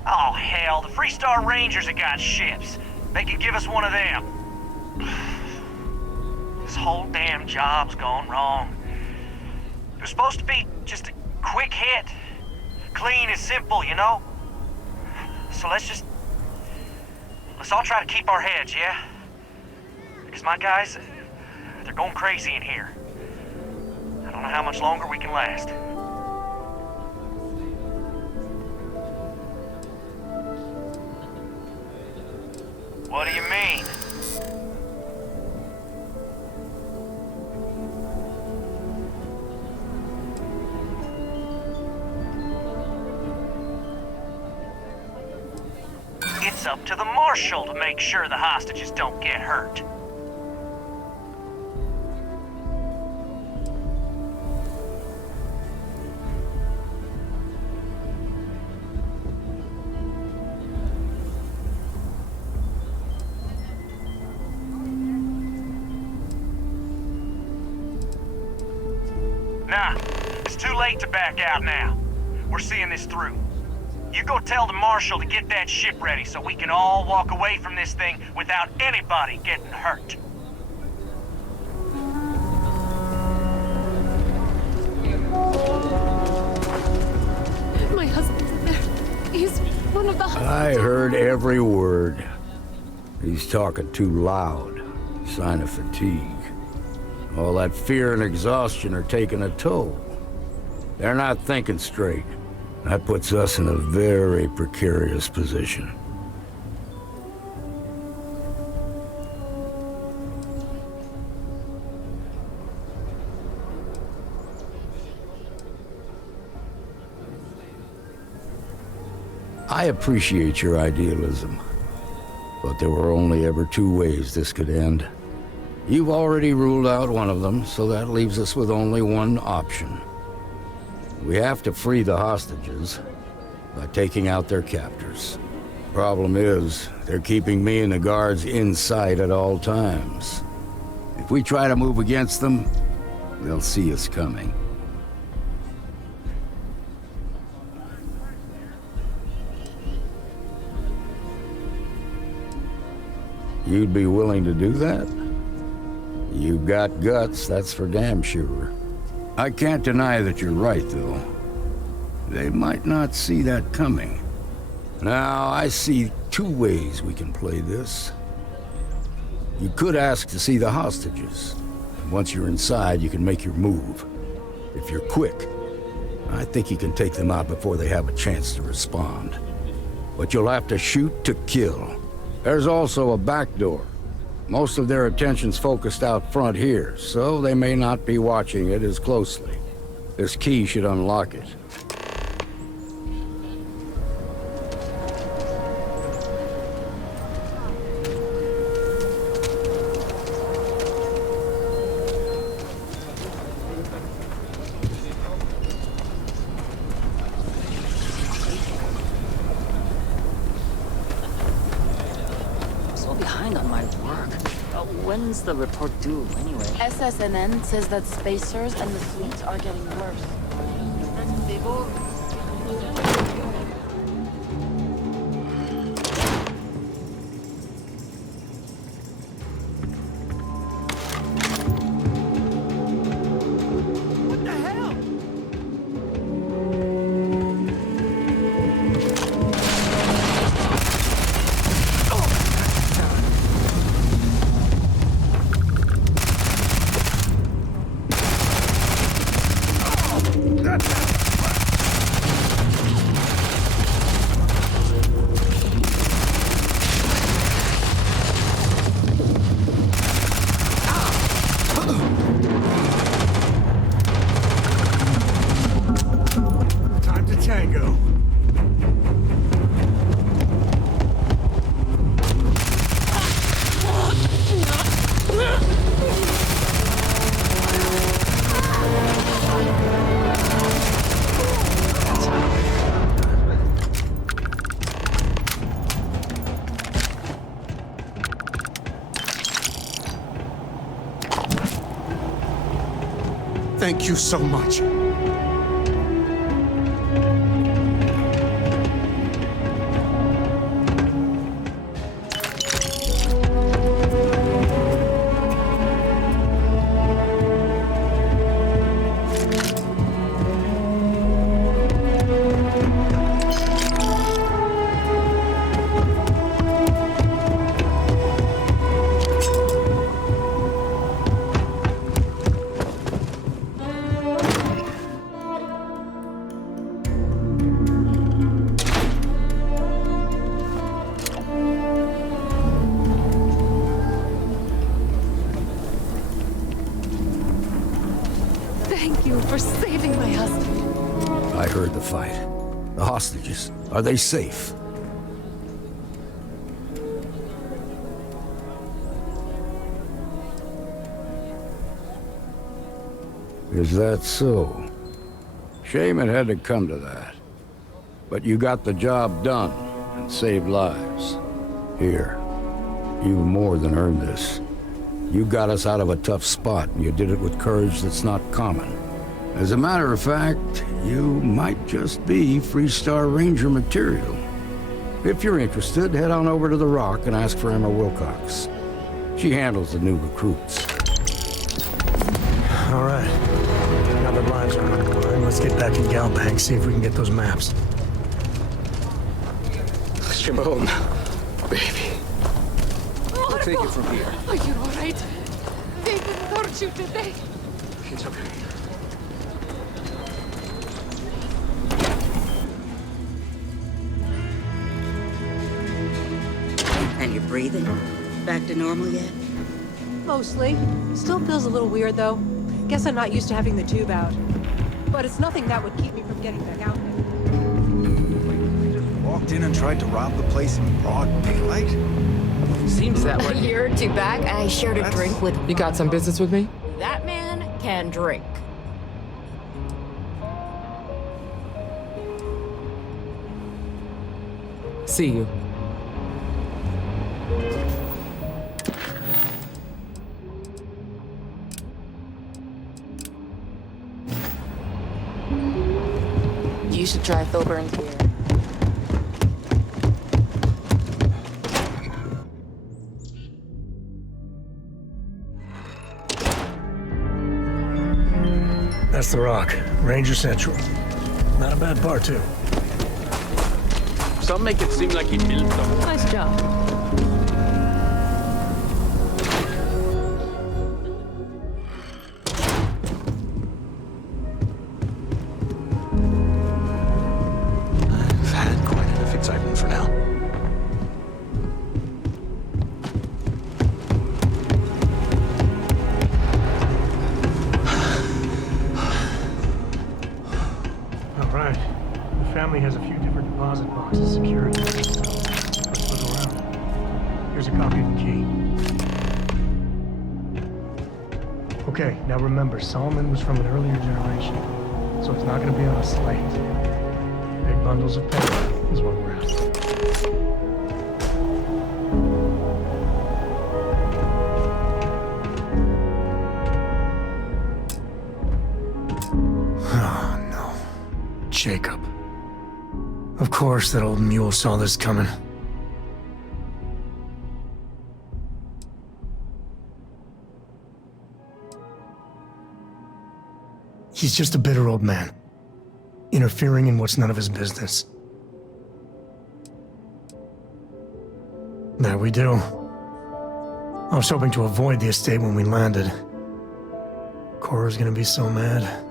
Oh, hell, the Freestar Rangers have got ships. They could give us one of them. This whole damn job's gone wrong. It was supposed to be just a quick hit. Clean and simple, you know? So let's all try to keep our heads, yeah? Because my guys, they're going crazy in here. I don't know how much longer we can last. What do you mean? It's up to the Marshal to make sure the hostages don't get hurt. Nah, it's too late to back out now. We're seeing this through. You go tell the Marshal to get that ship ready so we can all walk away from this thing without anybody getting hurt. My husband's in there. He's one of the I heard every word. He's talking too loud. Sign of fatigue. All that fear and exhaustion are taking a toll. They're not thinking straight. That puts us in a very precarious position. I appreciate your idealism, but there were only ever two ways this could end. You've already ruled out one of them, so that leaves us with only one option. We have to free the hostages by taking out their captors. Problem is, they're keeping me and the guards in sight at all times. If we try to move against them, they'll see us coming. You'd be willing to do that? You've got guts, that's for damn sure. I can't deny that you're right, though. They might not see that coming. Now, I see two ways we can play this. You could ask to see the hostages. Once you're inside, you can make your move. If you're quick, I think you can take them out before they have a chance to respond. But you'll have to shoot to kill. There's also a back door. Most of their attention's focused out front here, so they may not be watching it as closely. This key should unlock it. When's the report due, anyway? SSNN says that spacers and the fleet are getting worse. What the hell? Time to tango. Thank you so much. Thank you for saving my husband. I heard the fight. The hostages, are they safe? Is that so? Shame it had to come to that. But you got the job done and saved lives. Here, you've more than earned this. You got us out of a tough spot, and you did it with courage that's not common. As a matter of fact, you might just be Freestar Ranger material. If you're interested, head on over to the Rock and ask for Emma Wilcox. She handles the new recruits. All right. Now the lives are on the line, let's get back in Galbank, see if we can get those maps. Shimon, baby. We'll take it from here. Are you all right? They didn't hurt you, did they? It's okay. And you're breathing? Back to normal yet? Mostly. Still feels a little weird, though. Guess I'm not used to having the tube out. But it's nothing that would keep me from getting back out there. Walked in and tried to rob the place in broad daylight? Seems that way. A year or two back, I shared a drink with... You got some business with me? That man can drink. See you. You should try Filburn's beer. That's the Rock. Ranger Central. Not a bad bar, too. Some make it seem like he built them. Nice job. I've had quite enough excitement for now. family has a few different deposit boxes secured. Let's look around. Here's a copy of the key. Okay, now remember, Solomon was from an earlier generation, so it's not going to be on a slate. Big bundles of paper is what we're after. Oh, no. Jacob. Of course that old mule saw this coming. He's just a bitter old man, interfering in what's none of his business. There we do. I was hoping to avoid the estate when we landed. Cora's gonna be so mad.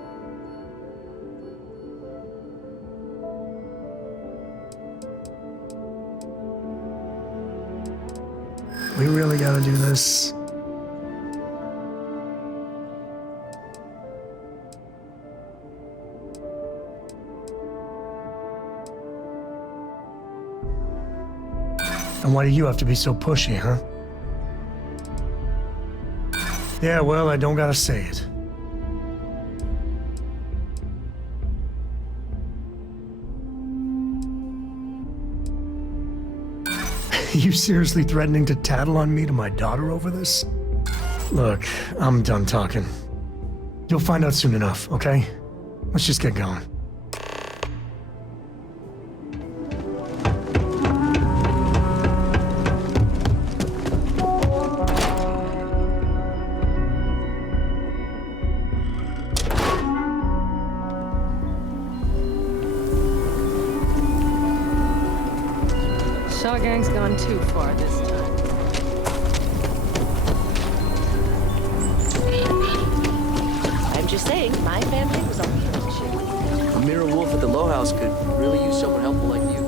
We really gotta do this. And why do you have to be so pushy, huh? Yeah, well, I don't gotta say it. You seriously threatening to tattle on me to my daughter over this? Look, I'm done talking. You'll find out soon enough, okay? Let's just get going. Shaw Gang's gone too far this time. I'm just saying, my family was on the other ship. A mirror wolf at the Low House could really use someone helpful like you.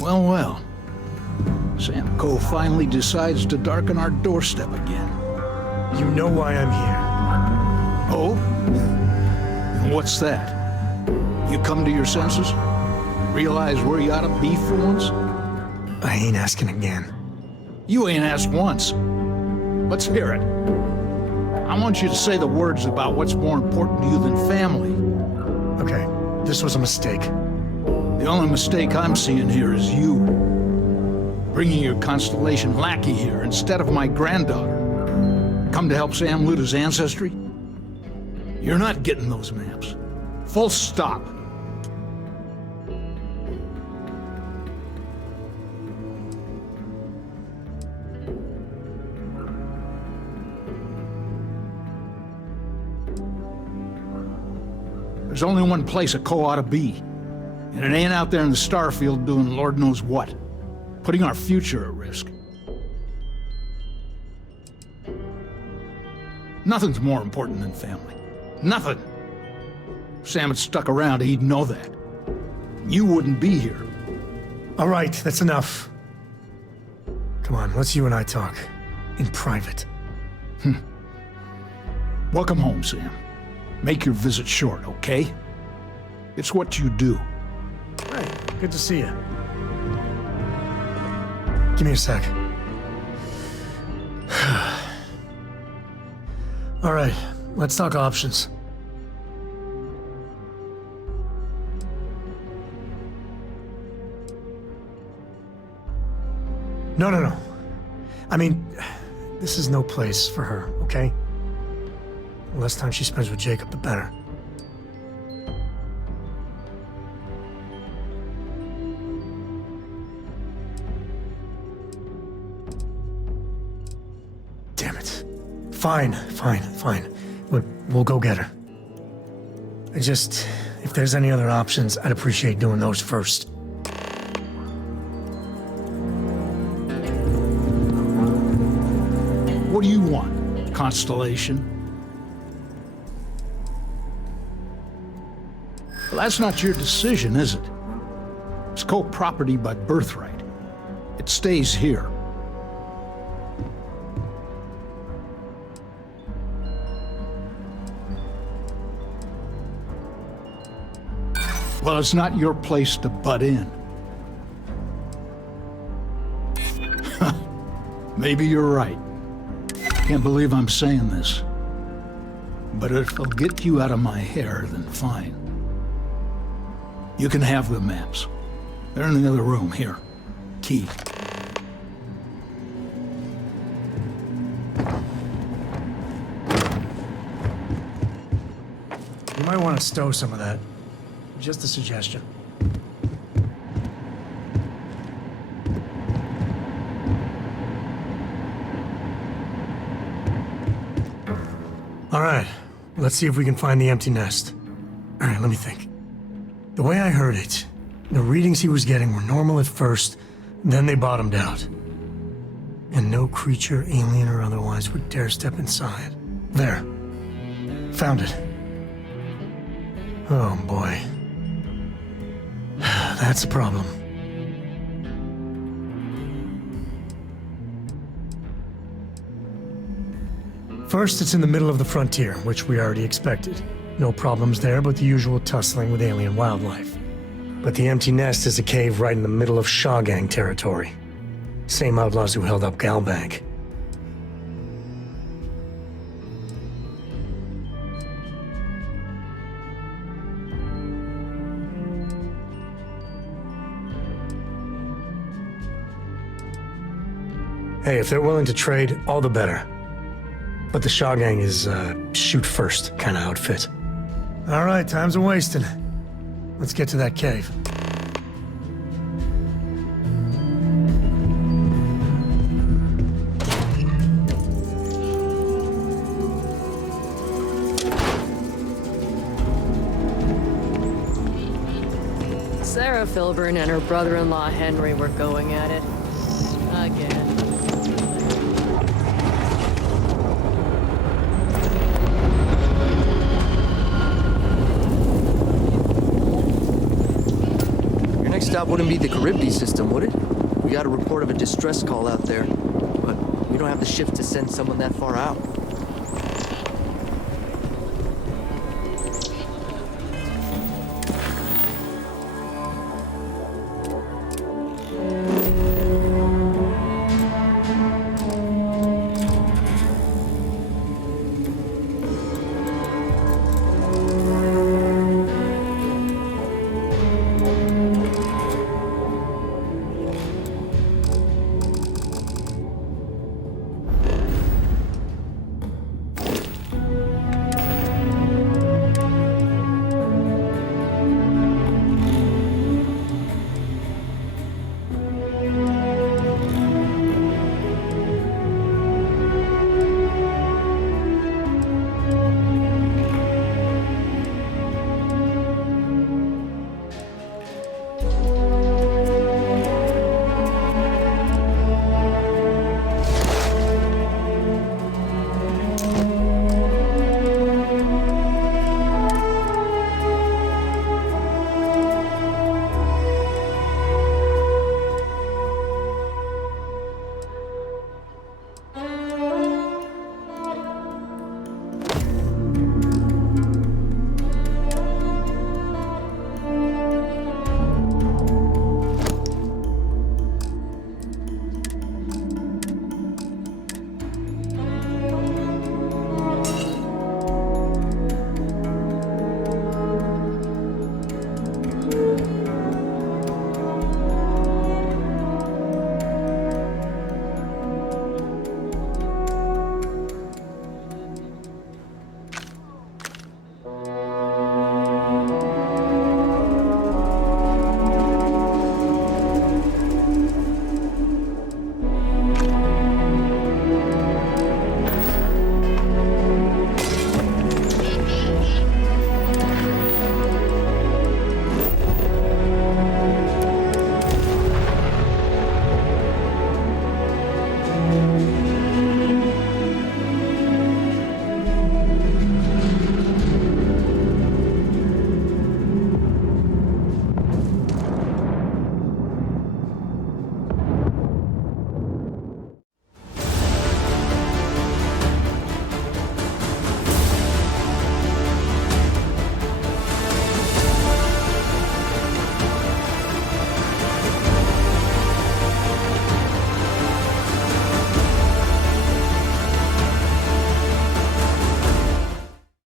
Well, well. Sam Coe finally decides to darken our doorstep again. You know why I'm here. Oh? And what's that? You come to your senses? Realize where you ought to be for once? I ain't asking again. You ain't asked once. Let's hear it. I want you to say the words about what's more important to you than family. Okay, this was a mistake. The only mistake I'm seeing here is you. Bringing your Constellation lackey here instead of my granddaughter. Come to help Sam loot his ancestry? You're not getting those maps. Full stop. There's only one place a Coe ought to be. And it ain't out there in the Starfield doing Lord knows what. Putting our future at risk. Nothing's more important than family. Nothing. If Sam had stuck around, he'd know that. You wouldn't be here. All right, that's enough. Come on, let's you and I talk. In private. Welcome home, Sam. Make your visit short, okay? It's what you do. Right, good to see you. Give me a sec. All right, let's talk options. No. I mean, this is no place for her, okay? The less time she spends with Jacob, the better. Damn it. Fine. We'll go get her. If there's any other options, I'd appreciate doing those first. What do you want? Constellation? Well, that's not your decision, is it? It's Cole property by birthright. It stays here. Well, it's not your place to butt in. Maybe you're right. Can't believe I'm saying this. But if it'll get you out of my hair, then fine. You can have the maps. They're in the other room, here. Key. You might want to stow some of that. Just a suggestion. All right, let's see if we can find the empty nest. All right, let me think. The way I heard it, the readings he was getting were normal at first, then they bottomed out. And no creature, alien or otherwise, would dare step inside. There. Found it. Oh, boy. That's a problem. First, it's in the middle of the frontier, which we already expected. No problems there, but the usual tussling with alien wildlife. But the empty nest is a cave right in the middle of Shaw Gang territory. Same outlaws who held up Galbank. Hey, if they're willing to trade, all the better. But the Shaw Gang is, shoot first kind of outfit. All right, time's a-wasting. Let's get to that cave. Sarah Filburn and her brother-in-law Henry were going at it. Again. Your next stop wouldn't be the Charybdis system, would it? We got a report of a distress call out there, but we don't have the shift to send someone that far out.